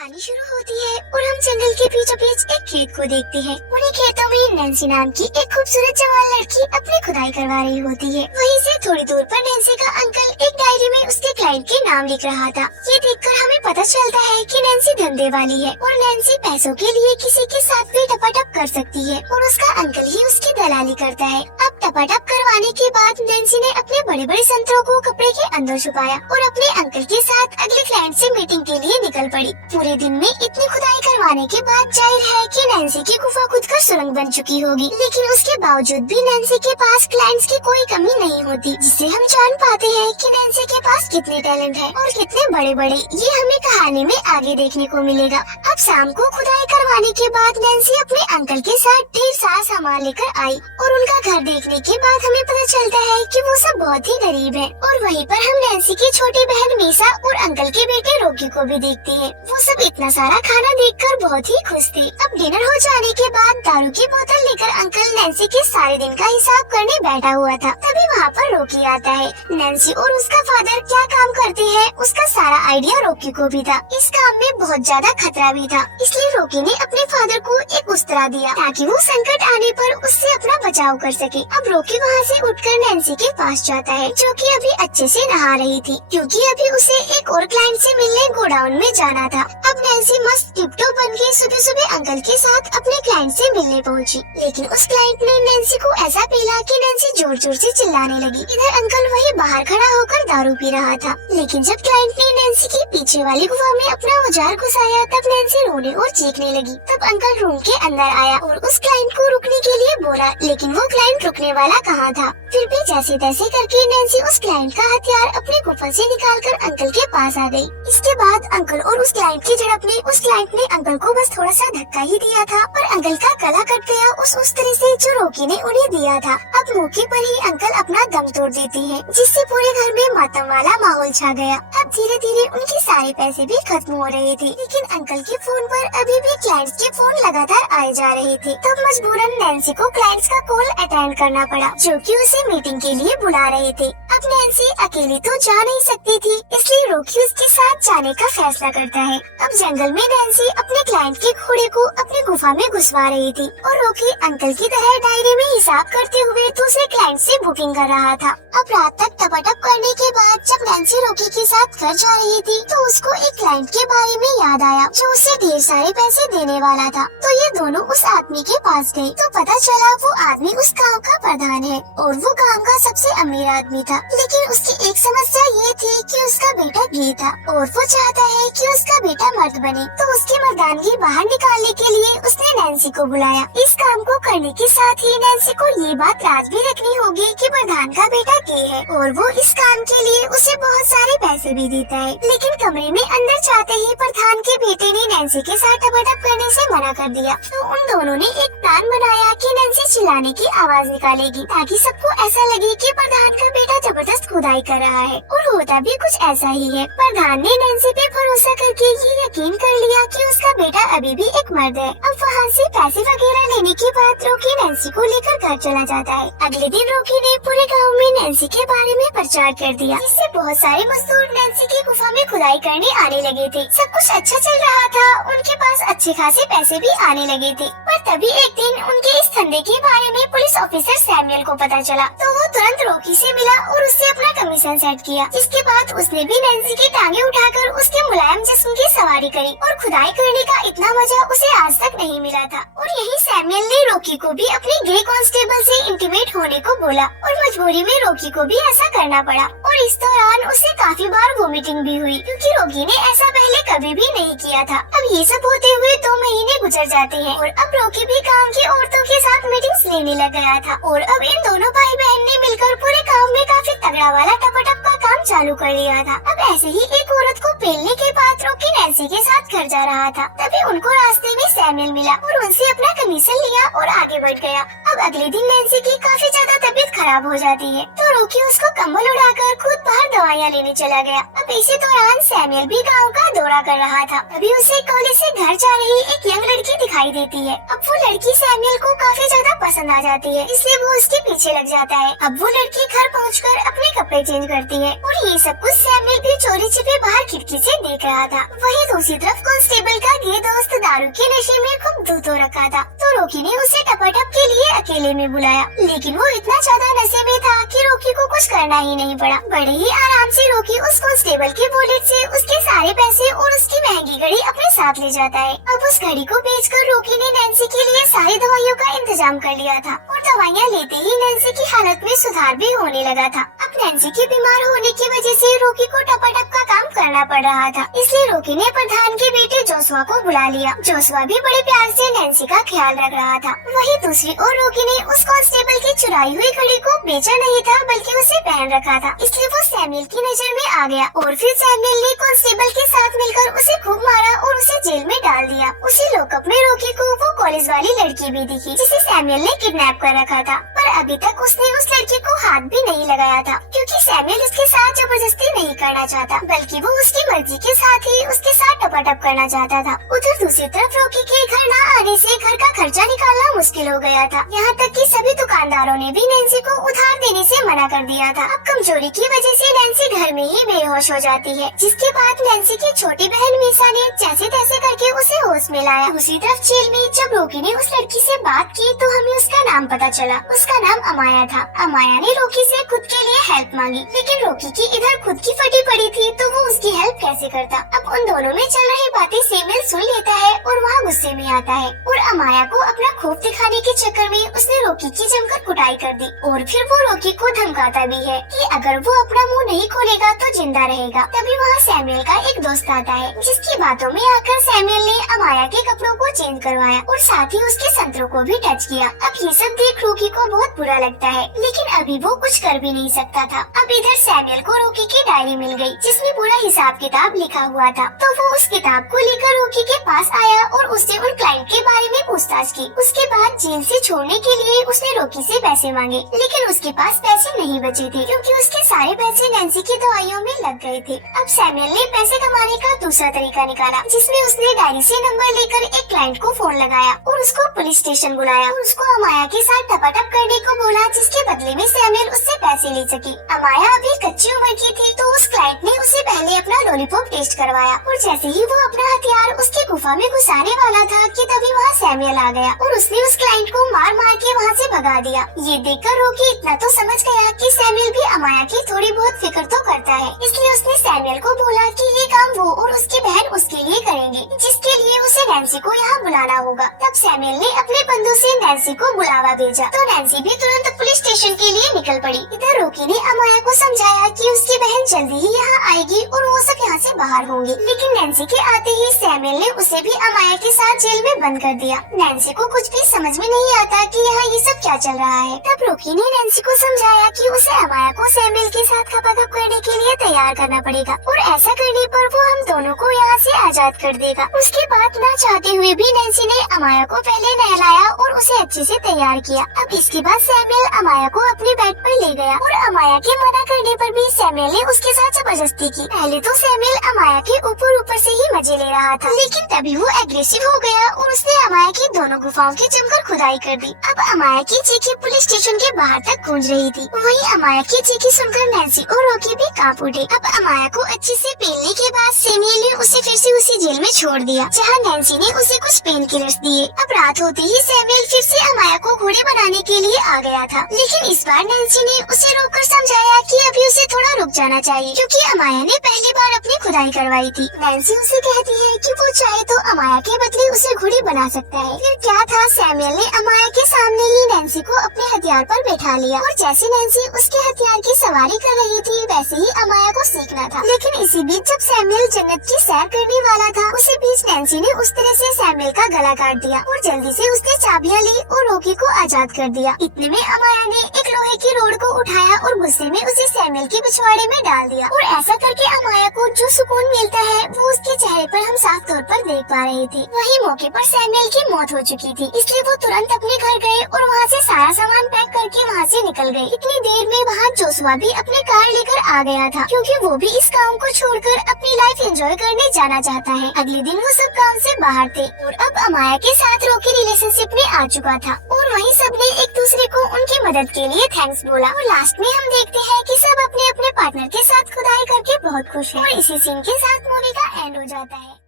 कहानी शुरू होती है और हम जंगल के बीचों बीच एक खेत को देखते हैं। उन्हीं खेतों में नैन्सी नाम की एक खूबसूरत जवान लड़की अपनी खुदाई करवा रही होती है। वहीं से थोड़ी दूर पर नैन्सी का अंकल एक डायरी में उसके क्लाइंट के नाम लिख रहा था। ये देखकर हमें पता चलता है कि नैन्सी धंधे वाली है और नैन्सी पैसों के लिए किसी के साथ भी टपाटप कर सकती है और उसका अंकल ही उसकी दलाली करता है। अब टपाटप करवाने के बाद नैन्सी ने अपने बड़े बड़े संतरों को कपड़े के अंदर छुपाया और अपने अंकल के साथ अगले क्लाइंट से मीटिंग के लिए निकल पड़ी। पूरे दिन में इतनी खुदाई करवाने के बाद जाहिर है कि नैन्सी की गुफा खुद का सुरंग बन चुकी होगी, लेकिन उसके बावजूद भी नैन्सी के पास क्लाइंट्स की कोई कमी नहीं होती, जिससे हम जान पाते हैं कि नैन्सी के पास कितने टैलेंट है और कितने बड़े बड़े। ये हमें कहानी में आगे देखने को मिलेगा। अब शाम को खुदाई करवाने के बाद नैन्सी अपने अंकल के साथ ढेर सारा सामान लेकर आई और उनका घर देखने के बाद हमें पता चलता है कि वो सब बहुत ही गरीब है। और वहीं पर हम नैन्सी की छोटी बहन मीसा और अंकल के बेटे रॉकी को भी देखते हैं। वो सब इतना सारा खाना देखकर बहुत ही खुश थे। अब डिनर हो जाने के बाद दारू की बोतल लेकर अंकल नैन्सी के सारे दिन का हिसाब करने बैठा हुआ था। तभी वहाँ पर रॉकी आता है। नैन्सी और उसका फादर क्या काम करते हैं उसका सारा आइडिया रॉकी को भी था। इस काम में बहुत ज्यादा खतरा भी था, इसलिए रॉकी ने अपने फादर को एक उस्तरा दिया ताकि वो संकट आने पर उससे अपना बचाव कर सके। अब रॉकी वहाँ से उठकर नैन्सी के पास जाता है, जो कि अभी अच्छे से नहा रही थी, क्योंकि अभी उसे एक और क्लाइंट से मिलने गोडाउन में जाना था। अब नैन्सी मस्त टिपटॉप बन के सुबह सुबह अंकल के साथ अपने क्लाइंट से मिलने पहुंची, लेकिन उस क्लाइंट ने नैन्सी को ऐसा पीला कि नैन्सी जोर जोर से चिल्लाने लगी। इधर अंकल वही बाहर खड़ा होकर दारू पी रहा था, लेकिन जब क्लाइंट ने नैन्सी की पीछे वाली गुफा में अपना औजार घुसाया तब नैन्सी रोने और चीखने लगी। तब अंकल रूम के अंदर आया और उस क्लाइंट को रुकने के लिए बोला, लेकिन वो क्लाइंट रुकने वाला कहाँ था। फिर भी जैसे तैसे करके नैन्सी उस क्लाइंट का हथियार अपनी गुफा से निकालकर अंकल के पास आ गई। इसके बाद अंकल और उस क्लाइंट की झड़प में उस क्लाइंट ने अंकल को बस थोड़ा सा धक्का ही दिया था और अंकल का गला कट गया उस तरह से जो रॉकी ने उन्हें दिया था। अब मौके पर ही अंकल अपना दम तोड़ देती है, जिससे पूरे घर में मातम वाला माहौल छा गया। अब धीरे धीरे उनके सारे पैसे भी खत्म हो रहे थे, लेकिन अंकल के फोन पर अभी भी क्लाइंट्स के फोन लगातार आए जा रहे थे। तब मजबूरन नैन्सी को क्लाइंट्स का कॉल अटेंड करना पड़ा, जो कि उसे मीटिंग के लिए बुला रहे थे। अब नैन्सी अकेली तो जा नहीं सकती थी, इसलिए रॉकी उसके साथ जाने का फैसला करता है। अब जंगल में नैन्सी अपने क्लाइंट के घोड़े को अपनी गुफा में घुसवा रही थी और रॉकी अंकल की तरह डायरी में हिसाब करते हुए दूसरे क्लाइंट से बुकिंग कर रहा था। अब रात तक टपाटप करने के बाद जब नैन्सी रॉकी के साथ घर जा रही थी तो उसको एक क्लाइंट के बारे में याद आया, जो उसे ढेर सारे पैसे देने वाला था। तो ये दोनों उस आदमी के पास गए तो पता चला वो आदमी उस गांव का प्रधान है और वो गांव का सबसे अमीर आदमी था। लेकिन उसकी एक समस्या ये थी कि उसका बेटा गे था और वो चाहता है कि उसका बेटा मर्द बने। तो उसकी मर्दानगी बाहर निकालने के लिए उसने नैन्सी को बुलाया। इस काम को करने के साथ ही नैन्सी को ये बात राज भी रखनी होगी कि प्रधान का बेटा गे है और वो इस काम के लिए उसे बहुत सारे पैसे भी देता है। लेकिन कमरे में अंदर जाते ही प्रधान के बेटे ने नैन्सी के साथ टपाटप करने से मना कर दिया। तो उन दोनों ने एक प्लान बनाया कि नैन्सी चिल्लाने की आवाज निकालेगी ताकि सबको ऐसा लगे कि प्रधान का बेटा जबरदस्त खुदाई कर रहा है, और होता भी कुछ ऐसा ही है। प्रधान ने नैन्सी पे भरोसा करके ये यकीन कर लिया कि उसका बेटा अभी भी एक मर्द है। अब वहाँ से पैसे वगैरह लेने के बाद रॉकी नैन्सी को लेकर घर चला जाता है। अगले दिन रॉकी ने पूरे गाँव में नैन्सी के बारे में प्रचार कर दिया, जिससे बहुत सारे मजदूर नैन्सी की गुफा में खुदाई करने आने लगे थे। सब कुछ अच्छा चल रहा था, उनके पास अच्छे खासे पैसे भी आने लगे थे। पर तभी एक दिन उनके इस धंधे के बारे में पुलिस ऑफिसर सैमुअल को पता चला, तो वो तुरंत रॉकी से मिला और उससे अपना कमीशन सेट किया। जिसके बाद उसने भी नैन्सी की टांगे उठाकर उसके मुलायम जिस्म की सवारी करी और खुदाई करने का इतना मजा उसे आज तक नहीं मिला था। और यही सैमुअल ने रॉकी को भी अपने गृह कांस्टेबल से इंटीमेट होने को बोला और मजबूरी में रॉकी को भी ऐसा करना पड़ा। और इस दौरान उसे काफी बार वोमिटिंग भी हुई, क्योंकि रॉकी ने ऐसा पहले कभी भी नहीं किया था। अब ये सब होते हुए 2 महीने गुजर जाते हैं और अब रॉकी भी गाँव की औरतों के साथ मीटिंग्स लेने लग गया था। और अब इन दोनों भाई बहन ने मिलकर पूरे गाँव में काफी तगड़ा वाला टपाटप का काम चालू कर लिया था। अब ऐसे ही एक औरत को पेलने के बाद रॉकी नैन्सी के साथ घर जा रहा था, तभी उनको रास्ते में सैमुअल मिला और उनसे अपना कमीशन लिया और आगे बढ़ गया। अब अगले दिन नैन्सी की काफी ज्यादा तबीयत खराब हो जाती है, तो रॉकी उसको कंबल उड़ाकर खुद बाहर दवाइयाँ लेने चला गया। अब इसी दौरान सैमुअल भी गाँव का दौरा कर रहा था। अभी उसे कॉलेज से घर जा रही एक यंग लड़की दिखाई देती है। अब वो लड़की सैमुअल को काफी ज्यादा पसंद आ जाती है, इसलिए वो उसके पीछे लग जाता है। अब वो लड़की घर पहुंचकर अपने कपड़े चेंज करती है और ये सब कुछ सैमुअल भी चोरी छिपे बाहर खिड़की से देख रहा था। वहीं दूसरी तरफ कांस्टेबल का ये दोस्त दारू के नशे में खूब धुत हो रखा था, तो रॉकी ने उसे टपाटप के लिए अकेले में बुलाया, लेकिन वो इतना ज्यादा नशे में था कि रॉकी को कुछ करना ही नहीं पड़ा। बड़े ही आराम से रॉकी उस कांस्टेबल के वॉलेट से उसके सारे पैसे और उसकी महंगी घड़ी अपने साथ ले जाता है। अब उस घड़ी को बेचकर रॉकी ने नैन्सी के लिए सारी दवाइयों का इंतजाम कर लिया था और दवाइयाँ लेते ही नैन्सी की हालत में सुधार भी होने लगा था। अब नैन्सी के बीमार होने की वजह से रॉकी को टपाटप का काम करना पड़ रहा था, इसलिए रॉकी ने प्रधान के बेटे जोशुआ को बुला लिया। जोशुआ भी बड़े प्यार से नैन्सी का ख्याल रख रहा था। वहीं दूसरी ओर रॉकी ने उस कांस्टेबल की चुराई हुई घड़ी को बेचा नहीं था, बल्कि उसे पहन रखा था, इसलिए वो सैमुअल की नजर में आ गया और फिर सैमुअल ने कांस्टेबल के साथ मिलकर उसे खूब मारा और उसे जेल में डाल दिया। उसी लॉकअप में रॉकी को वो कॉलेज वाली लड़की भी दिखी जिसे सैमुअल ने किडनैप कर रखा था, पर अभी तक उसने उस लड़की को हाथ भी नहीं लगाया था, क्योंकि सैमुअल उसके साथ जबरदस्ती नहीं करना चाहता, बल्कि वो उसकी मर्जी के साथ ही उसके साथ टपाटप करना चाहता था। उधर दूसरी तरफ रॉकी के घर न आने से घर का खर्चा निकालना मुश्किल हो गया था। यहाँ तक कि सभी दुकानदारों ने भी नैन्सी को उधार देने से मना कर दिया था। अब कमजोरी की वजह से नैन्सी घर में ही बेहोश हो जाती है, जिसके बाद नैन्सी की छोटी बहन मीसा ने जैसे तैसे करके उसे होश में लाया। दूसरी तरफ जेल में जब रॉकी ने उस लड़की से बात की तो हमें उसका नाम पता चला। उसका नाम अमाया था। अमाया ने रॉकी से खुद के लिए हेल्प मांगी, लेकिन रॉकी की इधर खुद की फटी पड़ी थी, तो वो उसकी हेल्प कैसे करता। अब उन दोनों में चल रही बातें सैमुअल सुन लेता है और वहाँ गुस्से में आता है और अमाया को अपना खौफ दिखाने के चक्कर में उसने रॉकी की जमकर कुटाई कर दी और फिर वो रॉकी को धमकाता भी है कि अगर वो अपना मुंह नहीं खोलेगा तो जिंदा रहेगा। तभी वहाँ सैमुअल का एक दोस्त आता है, जिसकी बातों में आकर सैमुअल ने अमाया के कपड़ों को चेंज करवाया और साथ ही उसके संतरों को भी टच किया। अब ये सब देख रॉकी को बहुत बुरा लगता है, लेकिन अभी वो कुछ कर भी नहीं सकता था। अब इधर सैमुअल को रॉकी की डायरी मिल गई, जिसमें पूरा हिसाब किताब लिखा हुआ था, तो वो उस किताब को लेकर रॉकी के पास आया और उससे उन क्लाइंट के बारे में पूछताछ की। उसके बाद जेल से छोड़ने के लिए उसने रॉकी से पैसे मांगे, लेकिन उसके पास पैसे नहीं बचे थे, क्योंकि उसके सारे पैसे नैन्सी की दवाइयों में लग गए थे। अब सैमुअल ने पैसे कमाने का दूसरा तरीका निकाला, जिसमें उसने डायरी से नंबर लेकर एक क्लाइंट को फोन लगाया और उसको पुलिस स्टेशन बुलाया और उसको अमाया के साथ टपाटप करने को बोला, जिसके बदले में सैमुअल उससे पैसे ले सके। अमाया अभी कच्ची उम्र की थी, तो उस क्लाइंट ने उसे पहले अपना लॉलीपॉप टेस्ट करवाया और जैसे ही वो अपना हथियार उसकी गुफा में घुसाने वाला था कि तभी वहाँ सैमुअल आ गया और उसने उस क्लाइंट को मार मार के वहाँ से भगा दिया। ये देखकर रॉकी इतना तो समझ गया कि सैमुअल भी अमाया की थोड़ी बहुत फिक्र तो करता है, इसलिए उसने सैमुअल को बोला कि ये काम वो और उसकी बहन उसके लिए करेंगे, जिसके लिए उसे नैन्सी को यहाँ बुलाना होगा। तब सैमुअल ने अपने बंदूक से नैन्सी को बुलावा भेजा, तो नैन्सी भी तुरंत पुलिस स्टेशन के लिए निकल पड़ी। इधर रॉकी ने अमाया को समझाया कि उसकी बहन जल्दी ही यहाँ आएगी और वो सब यहाँ से बाहर होंगे, लेकिन नैन्सी के आते ही सैमुअल ने उसे भी अमाया के साथ जेल में बंद कर दिया। नैन्सी को कुछ भी समझ में नहीं आता कि यहाँ ये सब क्या चल रहा है। तब रॉकी ने नैन्सी को समझाया कि उसे अमाया को सैमुअल के साथ खपाखप करने के लिए तैयार करना पड़ेगा और ऐसा करने पर वो हम दोनों को यहाँ से आजाद कर देगा। उसके बाद न चाहते हुए भी नैन्सी ने अमाया को पहले नहलाया और उसे अच्छे से तैयार किया। अब इसके बाद सैमुअल अमाया को अपने बेड पर ले गया और अमाया के मना करने पर भी सैमुअल ने उसके साथ जबरदस्ती की। पहले तो सैमुअल अमाया के ऊपर से ही मजे ले रहा था, लेकिन तभी वो एग्रेसिव हो गया और उसने अमाया की दोनों गुफाओं की जमकर खुदाई कर दी। अब अमाया की चीखें पुलिस स्टेशन के बाहर तक गूंज रही थी। वहीं अमाया की चीखें सुनकर नैन्सी और रॉकी भी कांप उठे। अब अमाया को अच्छे से पेलने के बाद सैमुअल ने उसे फिर से उसी जेल में छोड़ दिया, जहाँ नैन्सी ने उसे कुछ पेन किलर्स दिए। अब रात होते ही सैमुअल फिर से अमाया को घोड़े बनाने के लिए आ गया था, लेकिन इस बार नैन्सी ने उसे रोककर समझाया कि अभी उसे थोड़ा रुक जाना चाहिए, क्योंकि अमाया ने पहली बार अपनी खुदाई करवाई थी। नैन्सी उसे कहती है कि वो चाहे तो अमाया के बदले उसे घोड़ी बना सकता है। फिर क्या था, सैमुअल ने अमाया के सामने ही नैन्सी को अपने हथियार पर बैठा लिया और जैसे नैन्सी उसके हथियार की सवारी कर रही थी वैसे ही अमाया को सीखना था। लेकिन इसी बीच जब सैमुअल जन्नत की सैर करने वाला था, उसी बीच नैन्सी ने उस तरह से सैमुअल का गला काट दिया और जल्दी से उसने चाबियां ली और रॉकी को आजाद कर दिया। इतने में अमाया ने एक लोहे लोहे की रोड को उठाया और गुस्से में उसे सैमुअल के पिछवाड़े में डाल दिया। और ऐसा करके अमाया को जो सुकून मिलता है वो उसके चेहरे पर हम साफ तौर पर देख पा रहे थे। वही मौके पर सैमुअल की मौत हो चुकी थी, इसलिए वो तुरंत अपने घर गए और वहाँ से सारा सामान पैक करके वहाँ से निकल गए। इतनी देर में वहाँ जोशुआ भी अपने कार लेकर आ गया था, क्योंकि वो भी इस काम को छोड़कर अपनी लाइफ एंजॉय करने जाना चाहता है। अगले दिन वो सब काम से बाहर थे और अब अमाया के साथ रॉकी रिलेशनशिप में आ चुका था और वहीं सबने एक दूसरे को उनकी मदद के लिए थैंक्स बोला। और लास्ट में हम देखते हैं कि सब अपने अपने पार्टनर के साथ खुदाई करके बहुत खुश हैं और इसी सीन के साथ मूवी का एंड हो जाता है।